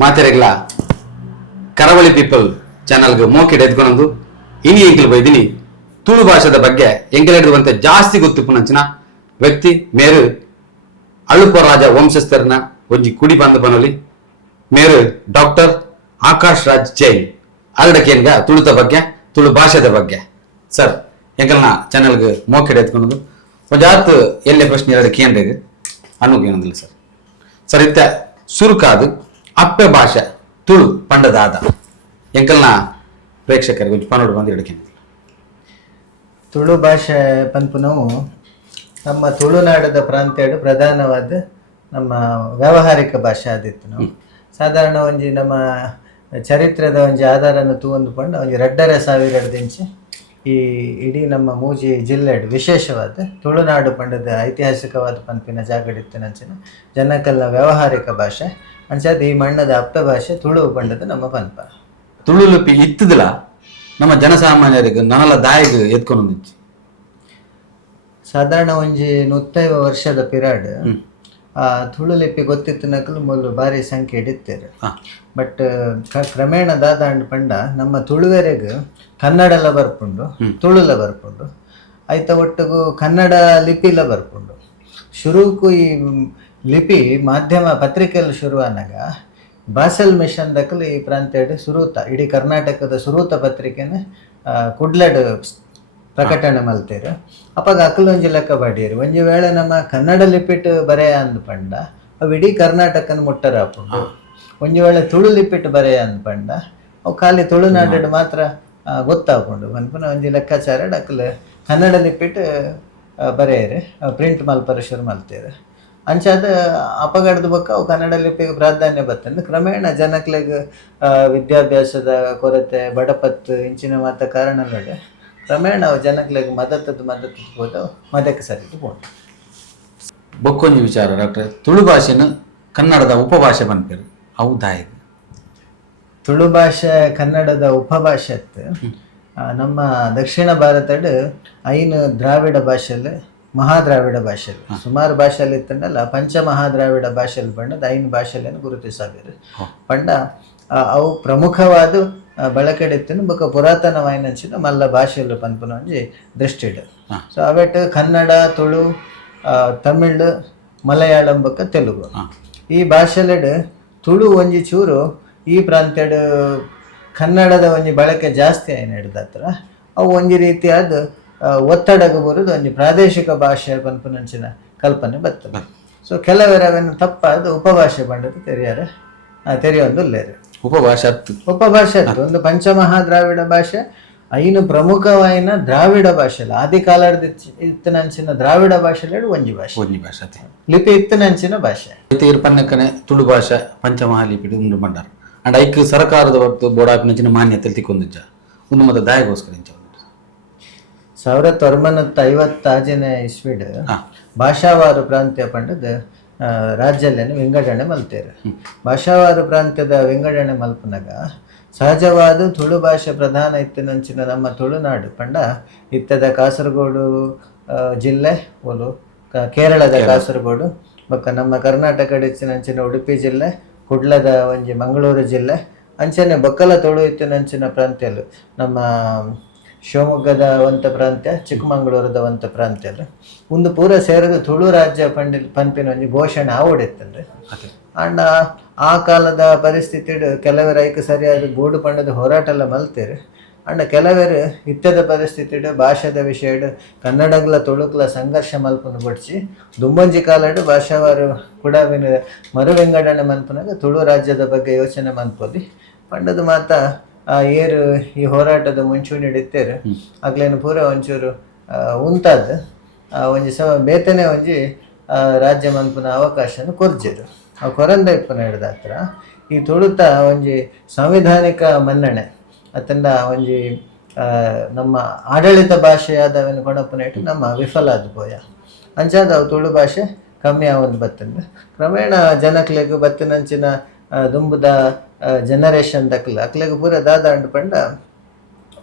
ಮಾತೆರೆಗ್ಲ ಕರಾವಳಿ ಪೀಪಲ್ ಚಾನಲ್ಗೆ ಮೋಕೆಡ್ ಎದ್ಕೊಂಡು ಇನಿ ಎಂಕಲ್ ಬೈದಿನಿ ತುಳು ಭಾಷೆದ ಬಗ್ಗೆ ಎಂಕಲ್ ಹಿಡಿದುವಂತೆ ಜಾಸ್ತಿ ಗೊತ್ತಿಪ್ಪುನಂಚಿನ ವ್ಯಕ್ತಿ ಮೇರು ಅಳುಪ ರಾಜ ವಂಶಸ್ಥರನ ಒಂಜಿ ಕುಡಿ ಬಂದ ಬನಲಿ ಮೇರು ಡಾಕ್ಟರ್ ಆಕಾಶ್ ರಾಜ್ ಜೈನ್ ಅಲ್ಡಕೇನ್ಗ ತುಳುತ ಬಗ್ಗೆ ತುಳು ಭಾಷೆದ ಬಗ್ಗೆ ಸರ್ ಎಂಕಲ್ನ ಚಾನಲ್ಗೆ ಮೋಕೆಡ್ ಎತ್ಕೊಂಡು ಒಂಜಾತ್ ಎಲ್ಲೆ ಪ್ರಶ್ನೆ ಎರಡು ಕೇಂದ್ರಿಗೆ ಅನ್ನೋಕೆ ಏನಂದಿಲ್ಲ ಸರ್ ಇತ್ತ ಸುರುಕಾದು ಅಪ್ಪೆ ಭಾಷೆ ತುಳು ಪಂಡದಾದ ಎಂಕಲ್ನ ಪ್ರೇಕ್ಷಕರಿಗೆ ಒಂದು ಪನ್ನೋಡು ಬಂದು ಹಿಡಕೆ ತುಳು ಭಾಷೆ ಪಂಪು ನಾವು ನಮ್ಮ ತುಳುನಾಡದ ಪ್ರಾಂತ್ಯಡು ಪ್ರಧಾನವಾದ ನಮ್ಮ ವ್ಯಾವಹಾರಿಕ ಭಾಷೆ ಆದಿತ್ತು ನಾವು ಸಾಧಾರಣ ಒಂಜಿ ನಮ್ಮ ಚರಿತ್ರದ ಒಂಜಿ ಆಧಾರನ ತೂಂದುಕೊಂಡು ಒಂಜಿ 2,500 ದಿಂಚಿ ಈ ಇಡೀ ನಮ್ಮ ಮೂಜಿ ಜಿಲ್ಲೆಡು ವಿಶೇಷವಾದ ತುಳುನಾಡು ಪಂಡದ ಐತಿಹಾಸಿಕವಾದ ಪಂಪಿನ ಜಾಗಡಿತ್ತಿನಂಚಿನ ಜನಕಲ್ನ ವ್ಯಾವಹಾರಿಕ ಭಾಷೆ ಅಂಚಾದ ಈ ಮಣ್ಣದ ಅಪ್ಪೆ ಭಾಷೆ ತುಳು ಪಂಡದ ನಮ್ಮ ಪಂಪ ತುಳು ಲಿಪಿ ಇತ್ತದಿಲ್ಲ ನಮ್ಮ ಜನಸಾಮಾನ್ಯರಿಗೆ ನನಲ ದಾಯಿಗೆ ಎತ್ಕೊಂಡು ಸಾಧಾರಣ ಒಂಜಿ 150 ವರ್ಷದ ಪಿರಾಡ್ ಆ ತುಳು ಲಿಪಿ ಗೊತ್ತಿತ್ತು ನಕಲು ಮೊದಲು ಭಾರಿ ಸಂಖ್ಯೆ ಹಿಡಿತೇರು ಬಟ್ ಕ್ರಮೇಣ ದಾದಾಂಡ್ ಪಂಡ ನಮ್ಮ ತುಳುವೆರೆಗೆ ಕನ್ನಡಲ ಬರ್ಪುಂಡು ತುಳುಲ ಬರ್ಪುಂಡು ಐತ ಒಟ್ಟಿಗೂ ಕನ್ನಡ ಲಿಪಿಲ ಬರ್ಪುಂಡು ಶುರುಕು ಈ ಲಿಪಿ ಮಾಧ್ಯಮ ಪತ್ರಿಕೆಯಲ್ಲಿ ಶುರುವಾನಾಗ ಬಾಸಲ್ ಮಿಷನ್ ದಕ್ಕಲು ಈ ಪ್ರಾಂತ್ಯಡ್ ಸುರೂತ ಇಡೀ ಕರ್ನಾಟಕದ ಸುರೂತ ಪತ್ರಿಕೆನ ಕುಡ್ಲಡ್ ಪ್ರಕಟಣೆ ಮಲ್ತೇರು ಅಪ್ಪಾಗ ಅಕ್ಕಲೊಂಜಿ ಲೆಕ್ಕ ಬಾಡಿಯರು ಒಂಜಿ ವೇಳೆ ನಮ್ಮ ಕನ್ನಡ ಲಿಪಿಟ್ ಬರೆಯ ಅಂದ್ ಪಂಡ ಅವು ಇಡೀ ಕರ್ನಾಟಕನ ಮುಟ್ಟರ ಹಾಪುಂಡು ಒಂಜಿ ವೇಳೆ ತುಳು ಲಿಪಿಟ್ ಬರೆಯ ಅಂದ್ ಪಂಡ ಅವು ಖಾಲಿ ತುಳುನಾಡು ಮಾತ್ರ ಗೊತ್ತಾಗ್ಕೊಂಡು ಪನ್ಪುನ ಒಂಜಿ ಲೆಕ್ಕಾಚಾರ ಅಕ್ಕಲು ಕನ್ನಡ ಲಿಪಿಟ್ ಬರೆಯರು ಪ್ರಿಂಟ್ ಮಲ್ಪರ ಶುರು ಮಲ್ತೇರು ಅಂಚಾದ ಅಪಗಡದ ಬಕ್ಕ ಅವು ಕನ್ನಡ ಲಿಪಿಗೆ ಪ್ರಾಧಾನ್ಯ ಬರ್ತಂದು ಕ್ರಮೇಣ ಜನಕ್ಲೆಗ್ ವಿದ್ಯಾಭ್ಯಾಸದ ಕೊರತೆ ಬಡಪತ್ತು ಇಂಚಿನ ಮಾತ ಕಾರಣಗಳು ಕ್ರಮೇಣ ಅವು ಜನಕ್ಲೆಗ್ ಮದತದ ಹೋದವು ಮದಕ್ಕೆ ಸರಿದು ಬೋದು ಬೊಕ್ಕೊಂಜಿ ವಿಚಾರ ಡಾಕ್ಟರ್ ತುಳು ಭಾಷೆನ ಕನ್ನಡದ ಉಪಭಾಷೆ ಬಂದ್ಪೇರು ಅವು ದಾಯಿಗೆ ತುಳು ಭಾಷೆ ಕನ್ನಡದ ಉಪಭಾಷೆ ನಮ್ಮ ದಕ್ಷಿಣ ಭಾರತಡ್ ಐನು ದ್ರಾವಿಡ ಭಾಷೆಯಲ್ಲಿ ಮಹಾದ್ರಾವಿಡ ಭಾಷೆಯಲ್ಲಿ ಸುಮಾರು ಭಾಷೆಯಲ್ಲಿ ಇತ್ತಂಡಲ್ಲ ಪಂಚಮಹಾದ್ರಾವಿಡ ಭಾಷೆಯಲ್ಲಿ ಬಂಡದ 5 ಭಾಷೆಯನ್ನು ಗುರುತಿಸಾಗಿರು ಪಂಡ ಅವು ಪ್ರಮುಖವಾದ ಬಳಕೆಡಿತ್ತನು ಬೊಕ್ಕ ಪುರಾತನವಾಯಿನಂಚಿನ ಮಲ್ಲ ಭಾಷೆಯಲ್ಲಿ ಪನ್ಪುನ ಒಂಜಿ ದೃಷ್ಟಿಡು ಸೊ ಅವೆಟ್ ಕನ್ನಡ ತುಳು ತಮಿಳ್ ಮಲಯಾಳಂ ಬೊಕ್ಕ ತೆಲುಗು ಈ ಭಾಷೆಲೆಡ್ ತುಳು ಒಂಜಿ ಚೂರು ಈ ಪ್ರಾಂತ್ಯಡ್ ಕನ್ನಡದ ಒಂಜಿ ಬಳಕೆ ಜಾಸ್ತಿ ಆಯ್ನ ಹಿಡ್ದತ್ರ ಅವು ಒಂಜಿ ರೀತಿಯಾದ ಒತ್ತಡಗ ಬರುದು ಒಂಜಿ ಪ್ರಾದೇಶಿಕ ಭಾಷೆ ಪನ್ಪುನಂಚಿನ ಕಲ್ಪನೆ ಬರ್ತದೆ ಸೊ ಕೆಲವರ ಅವನ್ನು ತಪ್ಪಾದ ಉಪಭಾಷೆ ಬಂಡದು ತೆರೆಯೊಂದುಲ್ಲೇರು ಉಪಭಾಷೆ ಒಂದು ಪಂಚಮಹಾದ್ರಾವಿಡ ಭಾಷೆ ಐನು ಪ್ರಮುಖವಾಯಿನ ದ್ರಾವಿಡ ಭಾಷೆಲ್ಲ ಆದಿ ಕಾಲದ ಇತ್ತನಂಚಿನ ದ್ರಾವಿಡ ಭಾಷೆಲೆ ಒಂಜಿ ಭಾಷೆ ಲಿಪಿ ಇತ್ತನಂಚಿನ ಭಾಷೆ ಪನ್ನಕ್ಕನೆ ತುಳು ಭಾಷೆ ಪಂಚಮಹಾಲಿಪಿ ಉಂಡು ಬಂಡಾರ ಅಂಡ್ ಐಕ್ ಸರ್ಕಾರದ ಹೊತ್ತು ಬೋಡಾಪಿನಂಚಿನ ಮಾನ್ಯತೆ ತಿಕ್ಕೊಂದಿಜ್ಜ ಒಂದು ಮತ ದಾಯಗೋಸ್ಕರ 1950 ಇಸ್ವಿಡ್ ಭಾಷಾವಾರು ಪ್ರಾಂತ್ಯ ಪಂಡದ ರಾಜ್ಯಲ್ಲೇನು ವಿಂಗಡಣೆ ಮಲ್ತೇರು ಭಾಷಾವಾರು ಪ್ರಾಂತ್ಯದ ವಿಂಗಡಣೆ ಮಲ್ಪನಾಗ ಸಹಜವಾದ ತುಳು ಭಾಷೆ ಪ್ರಧಾನ ಇತ್ತಿನಂಚಿನ ನಮ್ಮ ತುಳುನಾಡು ಪಂಡ ಇತ್ತದ ಕಾಸರಗೋಡು ಜಿಲ್ಲೆ ಒಲು ಕೇರಳದ ಕಾಸರಗೋಡು ಬೊಕ್ಕ ನಮ್ಮ ಕರ್ನಾಟಕ ಇತ್ತಿನಂಚಿನ ಉಡುಪಿ ಜಿಲ್ಲೆ ಕುಡ್ಲದ ಒಂಜಿ ಮಂಗಳೂರು ಜಿಲ್ಲೆ ಅಂಚನೆ ಬೊಕ್ಕಲ ತುಳು ಇತ್ತಿನಂಚಿನ ಪ್ರಾಂತ್ಯಲು ನಮ್ಮ ಶಿವಮೊಗ್ಗದ ಒಂತ ಪ್ರಾಂತ್ಯ ಚಿಕ್ಕಮಂಗಳೂರದ ಒಂತ ಪ್ರಾಂತ್ಯಲು ಒಂದು ಪೂರ ಸೇರಿದ ತುಳು ರಾಜ್ಯ ಪಂಪಿನ ಒಂಜಿ ಘೋಷಣೆ ಆವಡಿತ್ತಂದ್ರೆ ಅಂಡ್ ಆ ಕಾಲದ ಪರಿಸ್ಥಿತಿ ಕೆಲವರು ಐಕ್ ಸರಿಯಾದ ಗೂಡು ಪಂಡದ ಹೋರಾಟ ಎಲ್ಲ ಮಲ್ತೇರು ಅಂಡ್ ಕೆಲವರು ಇತ್ತದ ಪರಿಸ್ಥಿತಿ ಭಾಷೆದ ವಿಷಯಡ್ ಕನ್ನಡಗ್ಲ ತುಳುಕ್ಲ ಸಂಘರ್ಷ ಮಲ್ಪನ್ನು ಬಡ್ಸಿ ದುಂಬಂಜಿ ಕಾಲಡು ಭಾಷಾವಾರು ಕೂಡ ಮರು ವಿಂಗಡಣೆ ಮಲ್ಪನಾಗ ತುಳು ರಾಜ್ಯದ ಬಗ್ಗೆ ಯೋಚನೆ ಮಲ್ಪೋದಿ ಪಂಡದ ಮಾತ ಏರು ಈ ಹೋರಾಟದ ಮುಂಚೂಣಿ ಹಿಡಿತೇರು ಆಗ್ಲೇನು ಪೂರ ಒಂಚೂರು ಉಂತಾದ ಒಂಜಿ ಬೇತನೆ ಒಂಜಿ ರಾಜ್ಯ ಮನ್ಪುನ ಅವಕಾಶನ ಕೊರ್ಜೆರು ಆ ಕೊರಂದ ಇಪ್ಪನ ಹಿಡ್ದ ಹತ್ರ ಈ ತುಳುತ ಒಂಜಿ ಸಂವಿಧಾನಿಕ ಮನ್ನಣೆ ಅತ್ತಂಡ ಒಂಜಿ ನಮ್ಮ ಆಡಳಿತ ಭಾಷೆಯಾದವನು ಕೊಡಪ್ಪನ ಇಟ್ಟು ನಮ್ಮ ವಿಫಲ ಆದ ಪೋಯ ಅಂಚಾದ ಅವು ತುಳು ಭಾಷೆ ಕಮ್ಮಿ ಆವೊಂದು ಬತ್ತಂದು ಕ್ರಮೇಣ ಜನಕ್ಲೆಗ್ ಬತ್ತಿನಂಚಿನ ದುಂಬುದ ಜನರೇಷನ್ ಅಕ್ಲೆಗ್ ಪೂರ ದಾದಾಂಡು ಪಂಡ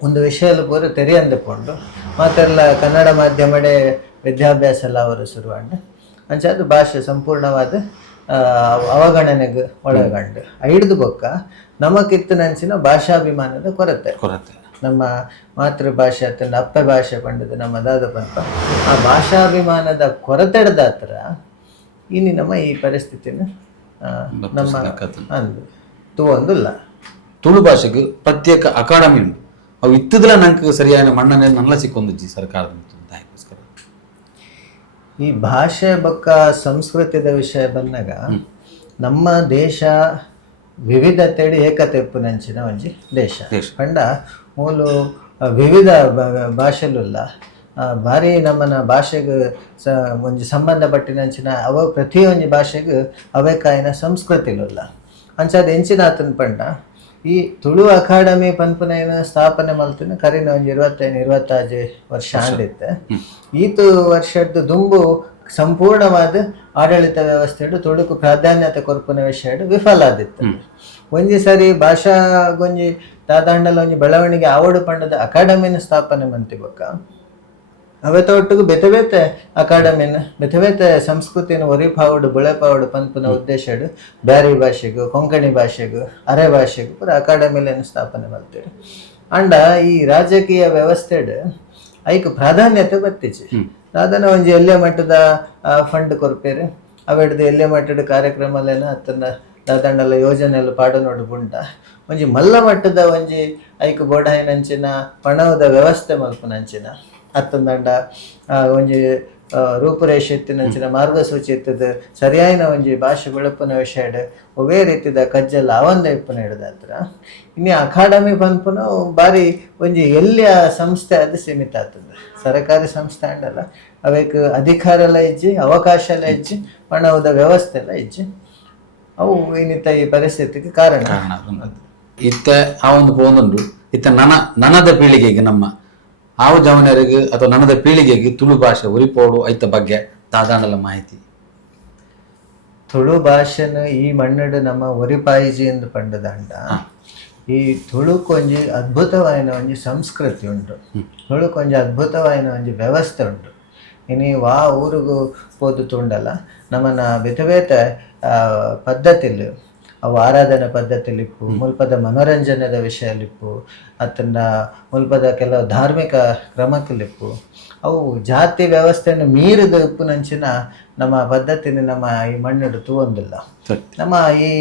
ಒಂದು ವಿಷಯಲು ಪೂರ ತೆರೆಯಂದುಕೊಂಡು ಮಾತೆಲ್ಲ ಕನ್ನಡ ಮಾಧ್ಯಮಡೆ ವಿದ್ಯಾಭ್ಯಾಸ ಎಲ್ಲ ಅವರು ಶುರುವಾಂಡು ಅಂಚಾದ ಭಾಷೆ ಸಂಪೂರ್ಣವಾದ ಅವಗಣನೆಗೆ ಒಳಗಂಡು ಐಡ್ದು ಬೊಕ್ಕ ನಮಕಿತ್ತನಂಚಿನ ಭಾಷಾಭಿಮಾನದ ಕೊರತೆ ಕೊರತೆ ನಮ್ಮ ಮಾತೃಭಾಷೆ ಅತ್ತಂಡ ಅಪ್ಪ ಭಾಷೆ ಪಂಡದ ನಮ್ಮ ದಾದ ಪಂಪ ಆ ಭಾಷಾಭಿಮಾನದ ಕೊರತೆಡ್ದ ಹತ್ರ ಇನ್ನು ನಮ್ಮ ಈ ಪರಿಸ್ಥಿತಿನ ನಮ್ಮ ಅಂದು ತೂವೊಂದಿಲ್ಲ. ತುಳು ಭಾಷೆಗೆ ಪ್ರತ್ಯೇಕ ಅಕಾಡೆಮಿ ಉಂಟು, ಅವು ಇತ್ತದ್ರ ನಂಗೆ ಸರಿಯಾದ ಮಣ್ಣನೆ ನಲ್ಲ ಸಿಕ್ಕೊಂದಿಜ್ಜಿ ಸರ್ಕಾರದ ಅದಕ್ಕೋಸ್ಕರ ಈ ಭಾಷೆ ಬೊಕ್ಕ ಸಂಸ್ಕೃತಿದ ವಿಷಯ ಬಂದಾಗ ನಮ್ಮ ದೇಶ ವಿವಿಧತೆಡಿ ಏಕತೆ ಉಪ್ಪುನಂಚಿನ ಒಂಜಿ ದೇಶ ಪಂಡ ಮೂಲು ವಿವಿಧ ಭಾಷೆಲುಲ್ಲ ಭಾರಿ ನಮ್ಮನ ಭಾಷೆಗೆ ಒಂಜಿ ಸಂಬಂಧಪಟ್ಟಿನಂಚಿನ ಅವ ಪ್ರತಿಯೊಂದು ಭಾಷೆಗೂ ಅವಕಾಯಿನ ಸಂಸ್ಕೃತಿಲುಲ್ಲ ಅಂಚಾದ ಎಂಚಿನ ಆತನ ಪಂಡ ಈ ತುಳು ಅಕಾಡೆಮಿ ಪನ್ಪುನ ಸ್ಥಾಪನೆ ಮಲ್ತಿನ ಕರಿನ ಒಂಜಿ 25-26 ವರ್ಷ ಆಂದಿತ್ತೆ. ಈತು ವರ್ಷದ ದುಂಬು ಸಂಪೂರ್ಣವಾದ ಆಡಳಿತ ವ್ಯವಸ್ಥೆಡು ತುಳುಕು ಪ್ರಾಧಾನ್ಯತೆ ಕೊರ್ಪುನ ವಿಷಯ ವಿಫಲ ಆದಿತ್ತು. ಒಂಜಿ ಸರಿ ಭಾಷಾಗೊಂಜಿ ದಾದಾಂಡಲ ಒಂಜಿ ಬೆಳವಣಿಗೆ ಆವಡು ಪಂಡದ ಅಕಾಡೆಮಿನ ಸ್ಥಾಪನೆ ಮಂತಿಬಕ್ಕ ಅವತ್ತ ಒಟ್ಟಿಗೆ ಬೇತೆ ಬೇತೆ ಅಕಾಡೆಮಿನ ಬೇತೆ ಬೇತೆ ಸಂಸ್ಕೃತಿನ ಒರಿಪಾವಡು ಬುಳೆಪಾವಡು ಪಂಪುನ ಉದ್ದೇಶಡು ಬ್ಯಾರಿ ಭಾಷೆಗೂ ಕೊಂಕಣಿ ಭಾಷೆಗೂ ಅರೆ ಭಾಷೆಗೂ ಪೂರ ಅಕಾಡೆಮಿಲೇನು ಸ್ಥಾಪನೆ ಮಾಡ್ತೀರಿ. ಅಂಡ ಈ ರಾಜಕೀಯ ವ್ಯವಸ್ಥೆಡು ಐಕ್ ಪ್ರಾಧಾನ್ಯತೆ ಬತ್ತಿಜಿ ಅದನ್ನ ಒಂಜಿ ಎಲ್ಲೆ ಮಟ್ಟದ ಫಂಡ್ ಕೊರ್ಪೇರಿ ಅವಿಡ್ದು ಎಲ್ಲೆ ಮಟ್ಟದ ಕಾರ್ಯಕ್ರಮಲೇನ ಅತ್ತನ್ನ ದಾದಂಡಲ ಯೋಜನೆ ಎಲ್ಲ ಪಾಡು ನೋಡು ಬುಂಟ ಒಂಜಿ ಮಲ್ಲ ಮಟ್ಟದ ಒಂಜಿ ಐಕ್ ಬೋಡಾಯಿನಂಚಿನ ಪಣವದ ವ್ಯವಸ್ಥೆ ಮಲ್ಪುನಂಚಿನ ಅತ್ತಂದಂಡ ಒಂಜಿ ರೂಪುರೇಷೆ ಎತ್ತಿನಂಚಿನ ಮಾರ್ಗಸೂಚಿ ಎತ್ತದ ಸರಿಯಾಯಿನ ಒಂಜಿ ಭಾಷೆ ಬೆಳಪುನ ವಿಷಯಡ್ ಒವೇ ರೀತಿದ ಕಜ್ಜಲ್ಲ ಅವಂದ ಇಪ್ಪುನ ಹಿಡ್ದ ಹತ್ರ ಇನ್ನು ಅಕಾಡೆಮಿ ಪನ್ಪುನ ಬಾರಿ ಒಂಜಿ ಎಲ್ಲಿಯ ಸಂಸ್ಥೆ ಅದು ಸೀಮಿತ ಆಗ್ತದೆ. ಸರ್ಕಾರಿ ಸಂಸ್ಥೆ ಅಂಡಲ್ಲ ಅವಕ್ಕೆ ಅಧಿಕಾರ ಎಲ್ಲ ಇಜ್ಜಿ ಅವಕಾಶ ಎಲ್ಲ ಇಜ್ಜಿ ಪಣವದ ವ್ಯವಸ್ಥೆ ಎಲ್ಲ ಇಜ್ಜಿ ಅವು ಇನ್ನಿತ್ತ ಈ ಪರಿಸ್ಥಿತಿಗೆ ಕಾರಣ. ಇತ್ತ ಆ ಒಂದು ಪೋಂದುಂಡು ಇತ್ತ ನನದ ಪೀಳಿಗೆಗೆ ನಮ್ಮ ಆವು ಜವನರಿಗೆ ಅಥವಾ ನನ್ನದ ಪೀಳಿಗೆಗೆ ತುಳು ಭಾಷೆ ಉರಿಪೋಡು ಐತ ಬಗ್ಗೆ ದಾದಾಂಡಲ ಮಾಹಿತಿ. ತುಳು ಭಾಷೆನ ಈ ಮಣ್ಣಡು ನಮ್ಮ ಒರಿಪಾಯಿಜಿ ಎಂದು ಪಂಡದಂಡ ಈ ತುಳುಕೊಂಜಿ ಅದ್ಭುತವಾಯಿನ ಒಂಜಿ ಸಂಸ್ಕೃತಿ ಉಂಟು, ತುಳುಕೊಂಜಿ ಅದ್ಭುತವಾಯಿನ ಒಂಜಿ ವ್ಯವಸ್ಥೆ ಉಂಟು. ಇನ್ನು ವಾ ಊರಿಗೂ ಪೋದು ತುಂಡಲ್ಲ ನಮ್ಮನ್ನ ಬೇತೆ ಬೇತೆ ಪದ್ಧತಿಲು ಅವು ಆರಾಧನಾ ಪದ್ಧತಿಲಿಪ್ಪು ಮುಲ್ಪದ ಮನೋರಂಜನೆದ ವಿಷಯಲಿಪ್ಪು ಅತ್ತನ್ನ ಮುಲ್ಪದ ಕೆಲವು ಧಾರ್ಮಿಕ ಕ್ರಮಕ್ಕಲಿಪ್ಪು ಅವು ಜಾತಿ ವ್ಯವಸ್ಥೆಯನ್ನು ಮೀರಿದ ಉಪ್ಪುನಂಚಿನ ನಮ್ಮ ಪದ್ಧತಿನ ನಮ್ಮ ಈ ಮಣ್ಣು ತೂವೊಂದಿಲ್ಲ. ನಮ್ಮ ಈ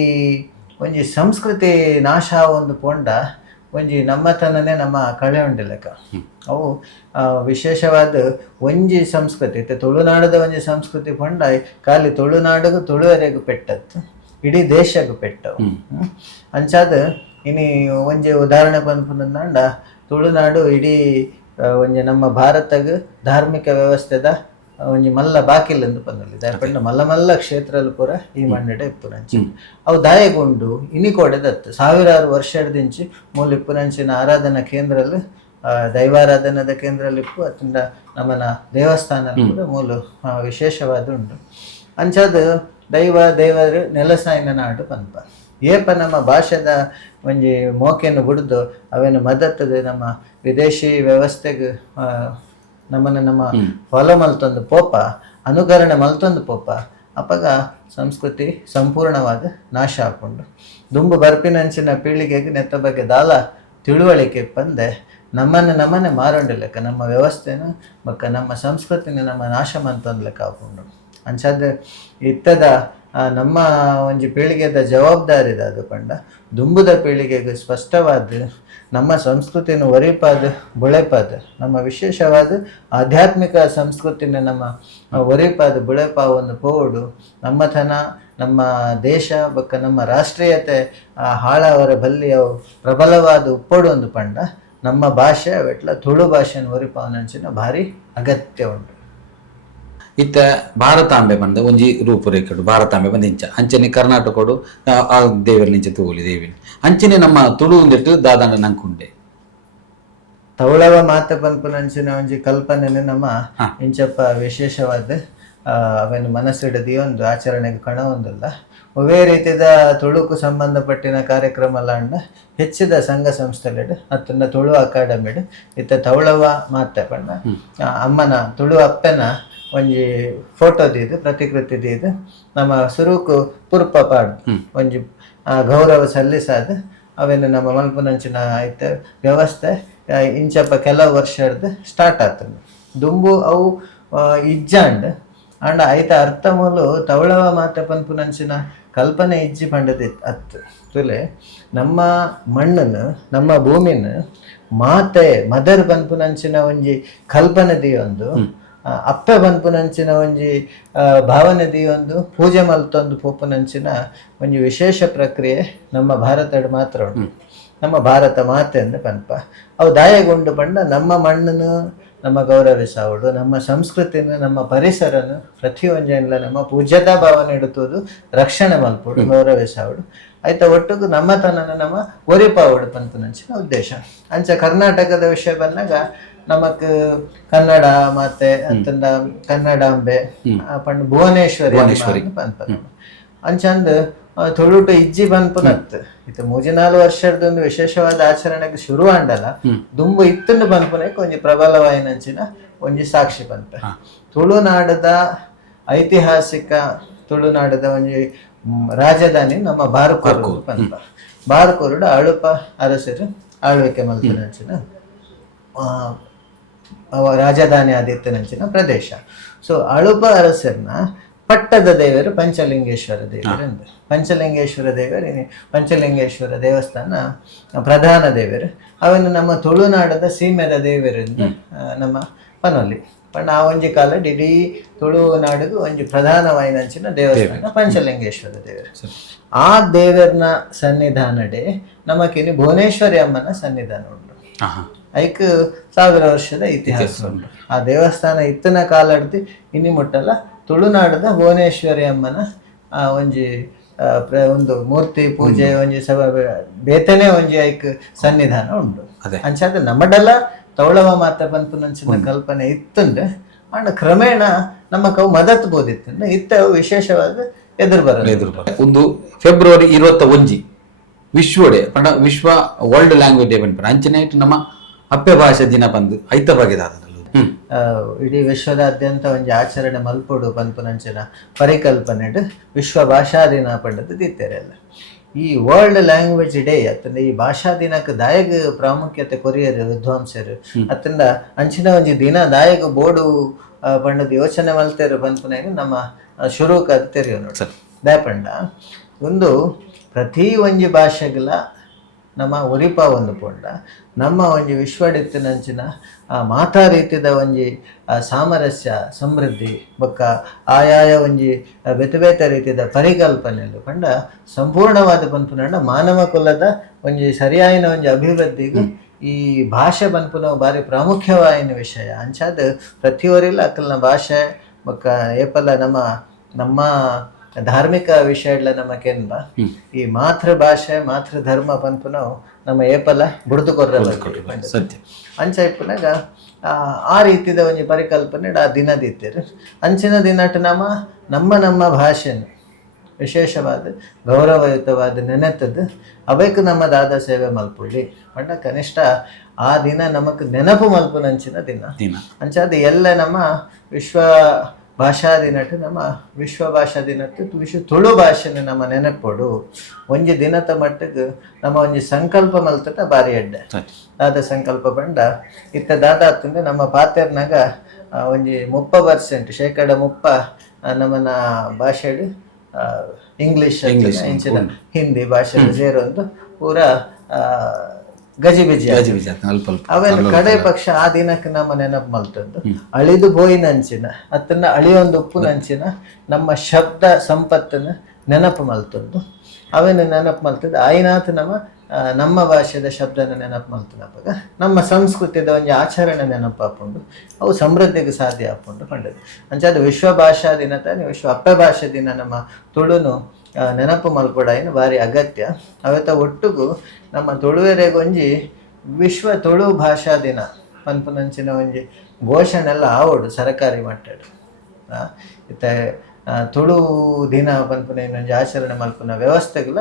ಒಂಜಿ ಸಂಸ್ಕೃತಿ ನಾಶ ಒಂದು ಪೋಂಡ ಒಂಜಿ ನಮ್ಮತನನೇ ನಮ್ಮ ಕಳೆ ಉಂಡಿಲ್ಲಕ ಅವು ವಿಶೇಷವಾದ ಒಂಜಿ ಸಂಸ್ಕೃತಿ ತುಳುನಾಡದ ಒಂಜಿ ಸಂಸ್ಕೃತಿ ಪಂಡ ಖಾಲಿ ತುಳುನಾಡಿಗೂ ತುಳುವರೆಗೂ ಪೆಟ್ಟತ್ತು ಇಡೀ ದೇಶಗೂ ಪೆಟ್ಟವು. ಅಂಚಾದ ಇನಿ ಒಂಜಿ ಉದಾಹರಣೆ ಪನ್ಪುನಂದ ತುಳುನಾಡು ಇಡೀ ಒಂಜಿ ನಮ್ಮ ಭಾರತಗ ಧಾರ್ಮಿಕ ವ್ಯವಸ್ಥೆದ ಒಂಜಿ ಮಲ್ಲ ಬಾಕಿಲೆಂದು ಪಂದಲ್ಲಿ ದಾಯಪಂಡ ಮಲ್ಲ ಮಲ್ಲ ಕ್ಷೇತ್ರಲು ಪೂರ ಈ ಮಣ್ಣೆಡೆ ಇಪ್ಪುನಂಚಿ ಅವು ದಾಯಗೊಂಡು ಇನಿ ಕೊಡೆದತ್ತು ಸಾವಿರಾರು ವರ್ಷದಿಂಚಿ ಮೂಲ ಇಪ್ಪುನಂಚಿನ ಆರಾಧನಾ ಕೇಂದ್ರಲು ದೈವಾರಾಧನದ ಕೇಂದ್ರಲು ಇಪ್ಪು ಅತ್ತಿಂದ ನಮ್ಮನ ದೇವಸ್ಥಾನ ಕೂಡ ಮೂಲ ವಿಶೇಷವಾದ ಉಂಟು. ಅಂಚಾದ ದೇವರು ನೆಲಸಾಯಿನ ನಾಡು ಪನ್ಪ ಏಪ ನಮ್ಮ ಭಾಷೆದ ಒಂಜಿ ಮೋಕೆಯನ್ನು ಬಿಡ್ದು ಅವೇನು ಮದತ್ತದೆ ನಮ್ಮ ವಿದೇಶಿ ವ್ಯವಸ್ಥೆಗೆ ನಮ್ಮನ್ನು ನಮ್ಮ ಫಾಲೋ ಮಲ್ತೊಂದು ಪೋಪ ಅನುಕರಣೆ ಮಲ್ತೊಂದು ಪೋಪ ಅಪ್ಪಗ ಸಂಸ್ಕೃತಿ ಸಂಪೂರ್ಣವಾದ ನಾಶ ಹಾಕೊಂಡು ದುಂಬು ಬರ್ಪಿನಂಚಿನ ಪೀಳಿಗೆಗೆ ನೆತ್ತ ಬಗ್ಗೆ ದಾಲ ತಿಳುವಳಿಕೆ ಬಂದೆ ನಮ್ಮನ್ನೇ ಮಾರೋಂಡಿಲ್ಲಕ ನಮ್ಮ ವ್ಯವಸ್ಥೆನ ಬಕ್ಕ ನಮ್ಮ ಸಂಸ್ಕೃತಿನ ನಮ್ಮ ನಾಶ ಮಂತೊಂದು ಲೆಕ್ಕ ಹಾಕೊಂಡು ಅಂಚಾದ ಇತ್ತದ ನಮ್ಮ ಒಂಜಿ ಪೀಳಿಗೆದ ಜವಾಬ್ದಾರಿದ ಅದು ಪಂಡ ದುಂಬುದ ಪೀಳಿಗೆಗೆ ಸ್ಪಷ್ಟವಾದ ನಮ್ಮ ಸಂಸ್ಕೃತಿನ ಒರಿಪಾದ ಬುಳೆಪಾದ ನಮ್ಮ ವಿಶೇಷವಾದ ಆಧ್ಯಾತ್ಮಿಕ ಸಂಸ್ಕೃತಿನ ನಮ್ಮ ಒರಿಪಾದ ಬುಳೆಪಾ ಒಂದು ಪೋಡು ನಮ್ಮತನ ನಮ್ಮ ದೇಶ ಬಕ್ಕ ನಮ್ಮ ರಾಷ್ಟ್ರೀಯತೆ ಹಾಳವರ ಬಲ್ಲಿ ಅವು ಪ್ರಬಲವಾದ ಉಪ್ಪೋಡು ಒಂದು ಪಂಡ ನಮ್ಮ ಭಾಷೆ ಅವೆಟ್ಲ ತುಳು ಭಾಷೆನ ಒರಿಪಾವನಂಚಿನ ಭಾರಿ ಅಗತ್ಯ ಉಂಟು. ಇತ್ತ ಭಾರತಾಂಬೆ ಬಂದ ಒಂಜಿ ರೂಪುರೇಖೆಡು ಭಾರತಾಂಬೆ ಬಂದ ಇಂಚ ಅಂಚನೆ ಕರ್ನಾಟಕಡು ಆ ದೇವರ ನಿಂಚ ತೂಲಿ ದೇವಿನ ಅಂಚನೆ ನಮ್ಮ ತುಳು ಒಂದಿಟ್ಟು ದಾದಾಂಡ ನಂಕುಂಡೆ ತವಳವ ಮಾತ ಪನ್ಪುನಂಚಿನ ಒಂಜಿ ಕಲ್ಪನೆ ನಮ್ಮ ಇಂಚಪ್ಪ ವಿಶೇಷವಾದ ಅವೇನು ಮನಸ್ಸಿಡದಿ ಒಂದು ಆಚರಣೆಗೆ ಕಣವೊಂದಲ್ಲ ಒವೇ ರೀತಿದ ತುಳುಕು ಸಂಬಂಧಪಟ್ಟಿನ ಕಾರ್ಯಕ್ರಮ ಅಂಡ ಹೆಚ್ಚಿದ ಸಂಘ ಸಂಸ್ಥೆಲೆಡ್ ಅತ್ತನ್ನ ತುಳು ಅಕಾಡೆಮಿಡ್ ಇತ್ತ ತವಳವ ಮಾತೆ ಪಂಡ ಅಮ್ಮನ ತುಳು ಅಪ್ಪನ ಒಂಜಿ ಫೋಟೋ ದೀದು ಪ್ರತಿಕೃತಿ ದೀದು ನಮ್ಮ ಸುರುಕು ಪುರ್ಪ ಪಾಡು ಒಂಜಿ ಗೌರವ ಸಲ್ಲಿಸಾದ ಅವೇನು ನಮ್ಮ ಮಲ್ಪುನಂಚಿನ ಐತೆ ವ್ಯವಸ್ಥೆ ಇಂಚಪ್ಪ ಕೆಲವು ವರ್ಷದ ಸ್ಟಾರ್ಟ್ ಆಗ್ತದೆ ದುಂಬು ಅವು ಇಜ್ಜಾಂಡ್ ಅಂಡ ಐತ ಅರ್ಥ ಮೂಲು ತವಳವ ಮಾತೆ ಪನ್ಪುನಂಚಿನ ಕಲ್ಪನೆ ಇಜ್ಜಿ ಪಂಡದಿತ್ತು ಅತ್ತು ತುಲೆ ನಮ್ಮ ಮಣ್ಣನ್ನು ನಮ್ಮ ಭೂಮಿನ ಮಾತೆ ಮದರ್ ಪನ್ಪುನಂಚಿನ ಒಂಜಿ ಕಲ್ಪನೆ ದಿಯೊಂದು ಅಪ್ಪೆ ಪನ್ಪುನಂಚಿನ ಒಂಜಿ ಭಾವನೆ ದಿಯೊಂದು ಪೂಜೆ ಮಲ್ತೊಂದು ಪೋಪುನಂಚಿನ ಒಂಜಿ ವಿಶೇಷ ಪ್ರಕ್ರಿಯೆ ನಮ್ಮ ಭಾರತಡ್ ಮಾತ್ರ ಉಂಟು ನಮ್ಮ ಭಾರತ ಮಾತೆ ಅಂದು ಪನ್ಪ ಅವು ದಾಯಗೊಂಡು ಪಂಡ ನಮ್ಮ ಮಣ್ಣನ್ನು ನಮ್ಮ ಗೌರವಿಸಾವುಡು ನಮ್ಮ ಸಂಸ್ಕೃತಿನ ನಮ್ಮ ಪರಿಸರನ ಪ್ರತಿಯೊಂಜಲ್ಲ ನಮ್ಮ ಪೂಜ್ಯತಾ ಭಾವನೆ ಇಡುತ್ತುದು ರಕ್ಷಣೆ ಮಲ್ಪುಡು ಗೌರವಿಸಾವುಡು ಆಯ್ತ ಒಟ್ಟಿಗೂ ನಮ್ಮತನನ ನಮ್ಮ ಒರಿಪಾವುಡು ಪಂಪುನಂಚಿನ ಉದ್ದೇಶ ಅಂಚ ಕರ್ನಾಟಕದ ವಿಷಯ ಬಂದಾಗ ನಮಕ್ ಕನ್ನಡ ಮತ್ತೆ ಅಂತಂದ ಕನ್ನಡಾಂಬೆ ಪಂಡ ಭುವನೇಶ್ವರಿ ಪಂಪ ಅಂಚಂದ ತುಳುಟು ಇಜ್ಜಿ ಪನ್ಪುನತ್ ಇತ್ತು 3-4 ವರ್ಷದೊಂದು ವಿಶೇಷವಾದ ಆಚರಣೆಗೆ ಶುರು ಅಂಡಲ್ಲ ದುಂಬು ಇತ್ತನ್ನು ಪನ್ಪುನಕ್ಕೆ ಒಂಜಿ ಪ್ರಬಲವಾಯಿನಂಚಿನ ಒಂಜಿ ಸಾಕ್ಷಿ ಪಂಪ ತುಳುನಾಡದ ಐತಿಹಾಸಿಕ ತುಳುನಾಡದ ಒಂಜಿ ರಾಜಧಾನಿ ನಮ್ಮ ಬಾರ್ಕೂರು ಪಂಪ ಬಾರ್ಕೂರುಡು ಅಳುಪ ಅರಸರು ಆಳ್ವಿಕೆ ಮಲ್ಪುನಂಚಿನ ರಾಜಧಾನಿ ಆದಿತ್ಯನಂಚಿನ ಪ್ರದೇಶ ಸೊ ಅಳುಪ ಅರಸರ್ನ ಪಟ್ಟದ ದೇವರು ಪಂಚಲಿಂಗೇಶ್ವರ ದೇವರು ಎಂದು ಪಂಚಲಿಂಗೇಶ್ವರ ದೇವರು ಪಂಚಲಿಂಗೇಶ್ವರ ದೇವಸ್ಥಾನ ಪ್ರಧಾನ ದೇವರು ಅವನ್ನು ನಮ್ಮ ತುಳುನಾಡದ ಸೀಮೆದ ದೇವರಿಂದ ನಮ್ಮ ಪನೊಲಿ ಪಂಡ ಆ ಒಂಜಿ ಕಾಲ ಇಡೀ ತುಳುನಾಡಿಗೂ ಒಂಜಿ ಪ್ರಧಾನವಾಯಿನಂಚಿನ ದೇವಸ್ಥಾನ ಪಂಚಲಿಂಗೇಶ್ವರ ದೇವರು ಆ ದೇವರನ ಸನ್ನಿಧಾನಡೆ ನಮಕಿನಿ ಭುವನೇಶ್ವರಿ ಅಮ್ಮನ ಸನ್ನಿಧಾನ ಉಂಟು ಐಕ್ 1000 ವರ್ಷದ ಇತಿಹಾಸ ಉಂಟು ಆ ದೇವಸ್ಥಾನ ಇತ್ತನ ಕಾಲಡ್ದು ಇನಿ ಮುಟ್ಟಲ್ಲ ತುಳುನಾಡದ ಭುವನೇಶ್ವರಿ ಅಮ್ಮನ ಒಂಜಿ ಒಂದು ಮೂರ್ತಿ ಪೂಜೆ ಒಂಜಿ ಬೇತನೆ ಒಂಜಿ ಐಕ್ ಸನ್ನಿಧಾನ ಉಂಟು ಅಂಚಾದ ನಮ್ಮಡಲ್ಲ ತವಳವ ಮಾತ ಪನ್ಪುನಂಚಿನ ಕಲ್ಪನೆ ಇತ್ತಂದ್ರೆ ಅಂಡ್ ಕ್ರಮೇಣ ನಮಕ್ ಅವು ಮದತ್ ಬೋದಿತ್ತು ಇತ್ತ ವಿಶೇಷವಾದ ಎದುರು ಬರ ಒಂದು ಫೆಬ್ರವರಿ 21 ವಿಶ್ವ ಡೇ ಪಂಡ ವಿಶ್ವ ವರ್ಲ್ಡ್ ಲ್ಯಾಂಗ್ವೇಜ್ ಡೇ ಪಂಡ ಅಂಚನೆ ನಮ್ಮ ಅಪ್ಪೆ ಭಾಷೆ ದಿನ ಬಂದು ಐತ ಬಗೆದ ಇಡೀ ವಿಶ್ವದಾದ್ಯಂತ ಒಂಜಿ ಆಚರಣೆ ಮಲ್ಪೊಡು ಪನ್ಪುನಂಚಿನ ಪರಿಕಲ್ಪನೆ ವಿಶ್ವ ಭಾಷಾ ದಿನ ಪಂಡದು ದಿತ್ತೇರೆಲ್ಲ ಈ ವರ್ಲ್ಡ್ ಲ್ಯಾಂಗ್ವೇಜ್ ಡೇ ಅತ್ತಂದ ಈ ಭಾಷಾ ದಿನಕ್ಕೆ ದಾಯಗ ಪ್ರಾಮುಖ್ಯತೆ ಕೊರಿಯರು ವಿದ್ವಾಂಸರು ಅತ್ತಂದ ಅಂಚಿನ ಒಂಜಿ ದಿನ ದಾಯಗ ಬೋರ್ಡು ಪಂಡದ ಯೋಚನೆ ಮಲ್ತೇರು ಪನ್ಪುನಾಗ ನಮ್ಮ ಶುರುಕ ತೆರೆಯೋ ನೋಡಿ ದಯಪಂಡ ಒಂದು ಪ್ರತಿ ಒಂಜಿ ಭಾಷೆಗಳ ನಮ್ಮ ಒರಿಪ ಒಂದು ಪೊಂಡ ನಮ್ಮ ಒಂಜಿ ವಿಶ್ವಡಿತ್ತಿನಂಚಿನ ಮಾತಾ ರೀತಿದ ಒಂಜಿ ಸಾಮರಸ್ಯ ಸಮೃದ್ಧಿ ಬೊಕ್ಕ ಆಯಾಯ ಒಂಜಿ ಬೇತೆ ಬೇತೆ ರೀತಿಯ ಪರಿಕಲ್ಪನೆಲು ಪಂಡ ಸಂಪೂರ್ಣವಾದ ಪನ್ಪುನಂಡ ಮಾನವ ಕುಲದ ಒಂಜಿ ಸರಿಯಾಯಿನ ಒಂಜಿ ಅಭಿವೃದ್ಧಿಗೂ ಈ ಭಾಷೆ ಪನ್ಪುನ ಬಾರಿ ಪ್ರಾಮುಖ್ಯವಾಯಿನ ವಿಷಯ ಅಂಚಾದ ಪ್ರತಿಯೊರಿಲ್ಲ ಅಕ್ಕಲ್ನ ಭಾಷೆ ಬೊಕ್ಕ ಏಪಲ ನಮ್ಮ ಧಾರ್ಮಿಕ ವಿಷಯಡ್ಲ ನಮಕೇನ್ಬ ಈ ಮಾತೃ ಭಾಷೆ ಮಾತೃ ಧರ್ಮ ಪನ್ಪುನ ನಮ್ಮ ಏಪಲ ಬುಡ್ದು ಕೊರ್ರಲ್ಲ ಸತ್ಯ ಅಂಚ ಇಪ್ಪನಾಗ ಆ ರೀತಿದ ಒಂಜಿ ಪರಿಕಲ್ಪನೆ ಆ ದಿನದಿತ್ತೇರು ಅಂಚಿನ ದಿನಟ್ ನಮ್ಮ ಭಾಷೆನ ವಿಶೇಷವಾದ ಗೌರವಯುತವಾದ ನೆನೆತದ್ದು ಅವಕ್ಕೆ ನಮ್ಮ ದಾದ ಸೇವೆ ಮಲ್ಪುಳ್ಳಿ ಪಂಡ ಕನಿಷ್ಠ ಆ ದಿನ ನಮಕ್ ನೆನಪು ಮಲ್ಪುನಂಚಿನ ದಿನ ಅಂಚಾದ ಎಲ್ಲ ನಮ್ಮ ವಿಶ್ವ ಭಾಷಾ ದಿನಟ್ ನಮ್ಮ ವಿಶ್ವ ಭಾಷಾ ದಿನತ್ತು ವಿಶ್ವ ತುಳು ಭಾಷೆನ ನಮ್ಮ ನೆನಪೊಡು ಒಂಜಿ ದಿನದ ಮಟ್ಟಿಗೆ ನಮ್ಮ ಒಂಜಿ ಸಂಕಲ್ಪ ಮಲ್ತದ ಬಾರಿ ಎಡ್ಡೆ ದಾದ ಸಂಕಲ್ಪ ಬಂಡ ಇತ್ತ ದಾದ ಆತಂದ್ರೆ ನಮ್ಮ ಪಾತೆರ್ನಾಗ ಒಂಜಿ 30% ಶೇಕಡ 30 ನಮ್ಮನ ಭಾಷೆಡು ಇಂಗ್ಲಿಷ್ ಇಂಚಿನ ಹಿಂದಿ ಭಾಷೆ ಸೇರೊಂದು ಪೂರ ಗಜಿಬಿಜಿ ಅವೆಲ್ಲ ಕಡೆ ಪಕ್ಷ ಆ ದಿನಕ್ಕೆ ನಮ್ಮ ನೆನಪು ಮಲ್ತದ್ದು ಅಳಿದು ಬೋಯಿನಂಚಿನ ಅತ್ತನ್ನ ಅಳಿಯೊಂದು ಉಪ್ಪುನಂಚಿನ ನಮ್ಮ ಶಬ್ದ ಸಂಪತ್ತನ್ನು ನೆನಪು ಮಲ್ತದ್ದು ಅವೇನು ನೆನಪು ಮಲ್ತದ್ದು ಆಯ್ನಾತ್ ನಮ್ಮ ಭಾಷೆದ ಶಬ್ದನ ನೆನಪು ಮಲ್ತನಪ್ಪಾಗ ನಮ್ಮ ಸಂಸ್ಕೃತಿದ ಒಂಜಿ ಆಚರಣೆ ನೆನಪು ಹಾಕೊಂಡು ಅವು ಸಮೃದ್ಧಿಗೆ ಸಾಧ್ಯ ಹಾಕೊಂಡು ಪಂಡದು ಅಂಚಾದ ವಿಶ್ವ ಭಾಷಾ ದಿನ ತಾನೆ ವಿಶ್ವ ಅಪ್ಪೆ ಭಾಷೆ ದಿನ ನಮ್ಮ ತುಳುನು ನೆನಪು ಮಲ್ಪೊಡಾಯಿನ ಭಾರಿ ಅಗತ್ಯ ಅವತ್ತ ಒಟ್ಟಿಗೂ ನಮ್ಮ ತುಳುವೆರೆಗೆ ಒಂಜಿ ವಿಶ್ವ ತುಳು ಭಾಷಾ ದಿನ ಪನ್ಪುನಂಚಿನ ಒಂಜಿ ಘೋಷಣೆ ಎಲ್ಲ ಆವಡು ಸರಕಾರಿ ಮಟ್ಟಡ್ ಇತ್ತ ತುಳು ದಿನ ಪನ್ಪುನ ಒಂಜಿ ಆಚರಣೆ ಮಲ್ಪುನ ವ್ಯವಸ್ಥೆಗಳ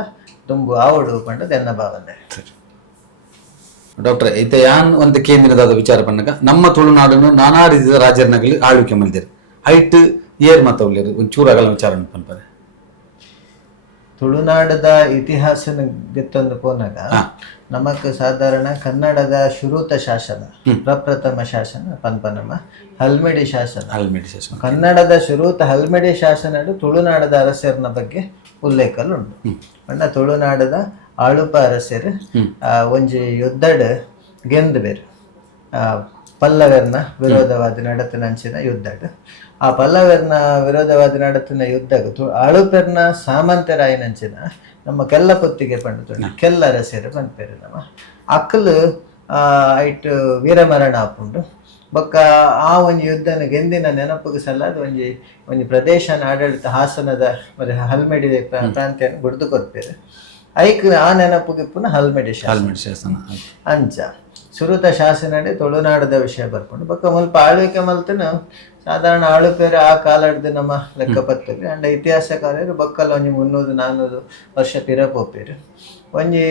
ತುಂಬು ಆವಡು ಪಂಡದು ಎನ್ನ ಭಾವನೆ. ಡಾಕ್ಟರ್ ಐತೆ ಯಾನ್ ಒಂದು ಕೇಂದ್ರದ ವಿಚಾರ ಪನ್ನಗ ನಮ್ಮ ತುಳುನಾಡನ್ನು ನಾನಾ ರೀತಿಯ ರಾಜರನಗಳು ಆಳ್ವಿಕೆ ಮಾಡಿದ್ದಾರೆ ಐಟ್ ಏರ್ ಮಾತ ಉಳ್ಳೇರು ಒಂಚೂರು ಅಗಲ ವಿಚಾರ ಪನ್ಪರೆ ತುಳುನಾಡದ ಇತಿಹಾಸನ ಗೆತ್ತೊಂದು ಪೋನಾಗ ನಮಕ್ ಸಾಧಾರಣ ಕನ್ನಡದ ಶುರುತ ಶಾಸನ ಪ್ರಪ್ರಥಮ ಶಾಸನ ಪನ್ಪನಮ ಹಲ್ಮಿಡಿ ಶಾಸನ ಕನ್ನಡದ ಶುರುತ ಹಲ್ಮಿಡಿ ಶಾಸನ ತುಳುನಾಡದ ಅರಸರನ ಬಗ್ಗೆ ಉಲ್ಲೇಖಲು ಉಂಟು ಪಂಡ ತುಳುನಾಡದ ಆಳುಪ ಅರಸರು ಒಂಜಿ ಯುದ್ಧಡ್ ಗೆಂದು ಬೇರು ಪಲ್ಲವರ್ನ ವಿರೋಧವಾದ ನಡತನಂಚಿನ ಯುದ್ಧಡ್ ಆ ಪಲ್ಲವರ್ನ ವಿರೋಧವಾದ ನಡತಿನ ಯುದ್ಧಗ ಆಳುಪೆರ್ನ ಸಾಮಂತರಾಯನಂಚಿನ ನಮ್ಮ ಕೆಲ್ಲ ಪೊತ್ತಿಗೆ ಪಂಡು ಕೆಲ್ಲ ಅರಸರು ಪನ್ಪೇರು ನಮ್ಮ ಅಕ್ಕಲು ಐಟ್ ವೀರಮರಣ ಆಪುಂಡು ಬೊಕ್ಕ ಆ ಒಂಜಿ ಯುದ್ಧನ ಗೆಂದಿನ ನೆನಪುಗೆ ಸಲ್ಲದು ಒಂಜಿ ಪ್ರದೇಶನ ಆಡಳಿತ ಹಾಸನದ ಮತ್ತೆ ಹಲ್ಮೆಡಿ ಪ್ರಾಂತ್ಯನ ಗುಡ್ದು ಕೊರ್ಪೇರು ಐಕ್ ಆ ನೆನಪುಗೆ ಪುನಃ ಹಲ್ಮೆಡಿ ಶಾಸನ ಅಂಚ ಸುರುತ ಶಾಸನಡೆ ತುಳುನಾಡದ ವಿಷಯ ಬರ್ಕೊಂಡು ಬೊಕ್ಕ ಮುಲ್ಪ ಆಳ್ವಿಕೆ ಮಲ್ತನ ಸಾಧಾರಣ ಆಳುಪೇರು ಆ ಕಾಲಡ್ದು ನಮ್ಮ ಲೆಕ್ಕ ಪತ್ತಲ್ಲಿ ಅಂಡ ಇತಿಹಾಸಕಾರರು ಬೊಕ್ಕಲ್ಲ ಒಂಜಿ 300-400 ವರ್ಷ ಪಿರ ಪೋಪೇರು ಒಂಜಿ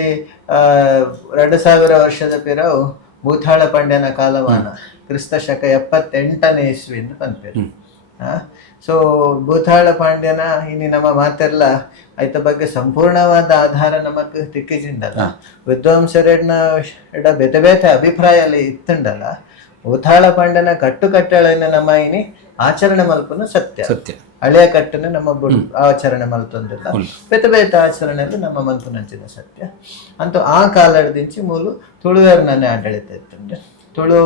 2000 ವರ್ಷದ ಪಿರವು ಭೂತಾಳ ಪಾಂಡ್ಯನ ಕಾಲಮಾನ ಕ್ರಿಸ್ತ ಶಕ 78ನೇ ಇಸ್ವಿಂದ ಪನ್ಪೇರು ಸೊ ಭೂತಾಳ ಪಾಂಡ್ಯನ ಇನ್ನು ನಮ್ಮ ಮಾತೆಲ್ಲ ಐತ ಬಗ್ಗೆ ಸಂಪೂರ್ಣವಾದ ಆಧಾರ ನಮಕ್ ತಿಕ್ಕಿಜಿಂಡಲ್ಲ ವಿದ್ವಾಂಸರೆಡ್ನ ಬೇತೆ ಬೇತೆ ಅಭಿಪ್ರಾಯ ಅಲ್ಲಿ ಇತ್ತುಂಡಲ್ಲ ಭೂತಾಳ ಪಾಂಡ್ಯನ ಕಟ್ಟುಕಟ್ಟಳೆನ ನಮ್ಮ ಇನಿ ಆಚರಣೆ ಮಲ್ಪನು ಸತ್ಯ ಹಳೆಯ ಕಟ್ಟನ್ನು ನಮ್ಮ ಆಚರಣೆ ಮಲ್ತೊಂದಿಲ್ಲ ಬೇತೆ ಬೇತೆ ಆಚರಣೆಯಲ್ಲಿ ನಮ್ಮ ಮಲ್ಪನಂಚಿನ ಸತ್ಯ ಅಂತೂ ಆ ಕಾಲಡ್ದಿಂಚಿ ಮೂಲು ತುಳುವೆರ್ನೇ ಆಡಳಿತ ಇತ್ತುಂಡು ತುಳು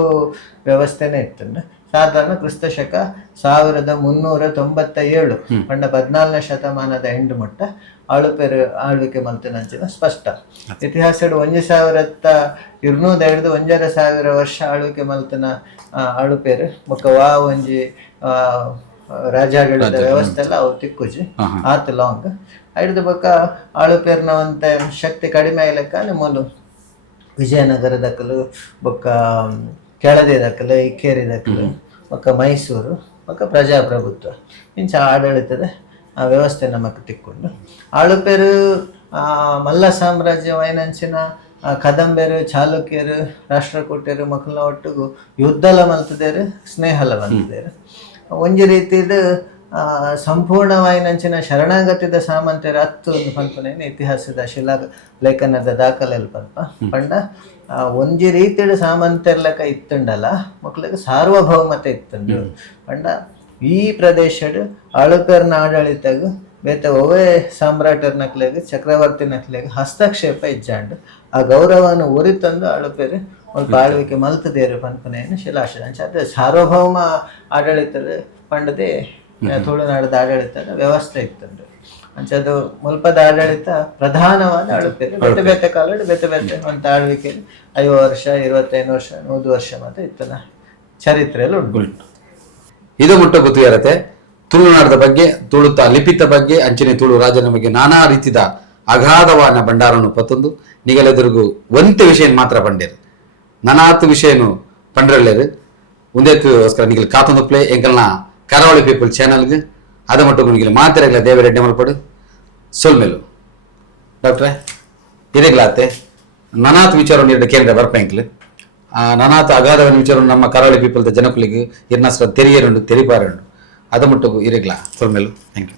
ವ್ಯವಸ್ಥೆನೇ ಇತ್ತುಂಡು ಸಾಧಾರಣ ಕ್ರಿಸ್ತ ಶಕ 1397 ಪಂಡ 14ನೇ ಶತಮಾನದ ಎಂಡು ಮುಟ್ಟ ಆಳುಪೇರು ಆಳ್ವಿಕೆ ಮಲ್ತನಂಚಿನ ಸ್ಪಷ್ಟ ಇತಿಹಾಸ 1202 1000 ವರ್ಷ ಆಳ್ವಿಕೆ ಮಲ್ತನ ಆಳುಪೇರು ಬೊಕ್ಕ ವಾ ಒಂಜಿ ರಾಜಾಡಳಿತ ವ್ಯವಸ್ಥೆ ಎಲ್ಲ ಅವ್ರು ತಿಕ್ಕುಜಿ ಆತ್ ಲಾಂಗ್ ಹಿಡಿದು ಬೊಕ್ಕ ಆಳುಪೇರ್ನ ಒಂತ ಶಕ್ತಿ ಕಡಿಮೆ ಲೆಕ್ಕ ಮೊಲು ವಿಜಯನಗರದಕ್ಕಲು ಬೊಕ್ಕ ಕೆಳದಿ ದಕ್ಕಲು ಇಕ್ಕೇರಿ ದಕ್ಕಲು ಬೊಕ್ಕ ಮೈಸೂರು ಬೊಕ್ಕ ಪ್ರಜಾಪ್ರಭುತ್ವ ಇಂಚ ಆಡಳಿತದ ವ್ಯವಸ್ಥೆ ನಮಕ್ ತಿಕ್ಕೊಂಡು ಆಳುಪೇರು ಮಲ್ಲ ಸಾಮ್ರಾಜ್ಯ ವೈನಂಚಿನ ಕದಂಬೆರು ಚಾಲುಕ್ಯರು ರಾಷ್ಟ್ರಕೂಟರು ಮಕ್ಕಳ ಒಟ್ಟಿಗೂ ಯುದ್ಧಲ ಮಲ್ತದೇರು ಸ್ನೇಹಲ ಮಲ್ತದೇರು ಒಂಜಿ ರೀತಿದ ಸಂಪೂರ್ಣವಾಯಿನಂಚಿನ ಶರಣಾಗತಿದ ಸಾಮಂತರು 10 ಪನ್ಪನೇನು ಇತಿಹಾಸದ ಶಿಲಾ ಲೇಖನದ ದಾಖಲೆಯಲ್ಲಿ ಪಂಡ ಒಂಜಿ ರೀತಿಯ ಸಾಮಂತರ್ಲಕ ಇತ್ತುಂಡಲ್ಲ ಮಕ್ಕಳಿಗೆ ಸಾರ್ವಭೌಮತೆ ಇತ್ತುಂಡು ಪಂಡ ಈ ಪ್ರದೇಶಡ್ ಆಳುಪೇರ್ನ ಆಡಳಿತಗ ಬೇತೆ ಒವೇ ಸಾಮ್ರಾಟರ್ನಕ್ಲೆಗ್ ಚಕ್ರವರ್ತಿನಕ್ಲೆಗ್ ಹಸ್ತಕ್ಷೇಪ ಇಜ್ಜಾಂಡು ಆ ಗೌರವವನ್ನು ಉರಿತಂದು ಆಳುಪೇರು ಸ್ವಲ್ಪ ಆಳ್ವಿಕೆ ಮಲ್ತದೇರು ಪನ್ಪನೇನು ಶಿಲಾಶಯ ಅಂಚ ಅದೇ ಸಾರ್ವಭೌಮ ಆಡಳಿತದ ಪಂಡದೆ ತುಳುನಾಡದ ಆಡಳಿತದ ವ್ಯವಸ್ಥೆ ಇತ್ತಂದು ಅಂಚದು ಮುಲ್ಪದ ಆಡಳಿತ ಪ್ರಧಾನವಾದ ಆಳುಪೇರು ಬೇತೆ ಬೇತೆ ಕಾಲಡ್ ಬೇತೆ ಬೇತೆ ಅಂತ ಆಳ್ವಿಕೆಯಲ್ಲಿ 50 ವರ್ಷ 25 ವರ್ಷ 100 ವರ್ಷ ಮಾತ್ರ ಇತ್ತನ ಚರಿತ್ರೆಯಲ್ಲಿ ಉಂಟು. ಇದು ಮುಟ್ಟ ಗೊತ್ತು ಇರತ್ತೆ ತುಳುನಾಡದ ಬಗ್ಗೆ ತುಳುತ ಲಿಪಿತ ಬಗ್ಗೆ ಅಂಚನೆ ತುಳು ರಾಜನ ಬಗ್ಗೆ ನಾನಾ ರೀತಿದ ಅಗಾಧವಾನ ಭಂಡಾರನು ಪತ್ತೊಂದು ನಿಗಲೆದುರುಗು ಒಂತೆ ವಿಷಯ ಮಾತ್ರ ಪಂಡೇರು ನನಾತು ವಿಷಯನು ಪಂಡ್ರಲ್ಲೇರು ಒಂದೇಕೋಸ್ಕರ ನಿಗಲ್ ಕಾತೊಂದು ಪ್ಲೇ ಎಂಕಲ್ನ ಕರಾವಳಿ ಪೀಪಲ್ ಚಾನಲ್ಗೆ ಅದ ಮಟ್ಟಿಗೆ ನಿಗಲ್ ಮಾತಿರಲ್ಲ ದೇವರೆಡ್ಡೆ ಮಲ್ಪಡು ಸೊಲ್ಮೇಲು ಡಾಕ್ಟ್ರೆ ಇರೆಗ್ಲಾತೆ ನನಾತು ವಿಚಾರ ಕೇಂದ್ರ ಬರ್ಪೆಂಕ್ಲು ನನಾತು ಅಗಾಧವನ ವಿಚಾರ ನಮ್ಮ ಕರಾವಳಿ ಪೀಪಲ್ದ ಜನಕುಲಿಗೆ ಇರ್ನ ತೆರಿಯರುಂಡು ತೆರಿಪಾರುಂಡು ಅದ ಮಟ್ಟಿಗೂ ಇರೆಗ್ಲಾ ಸೊಲ್ಮೇಲು ಥ್ಯಾಂಕ್ ಯು.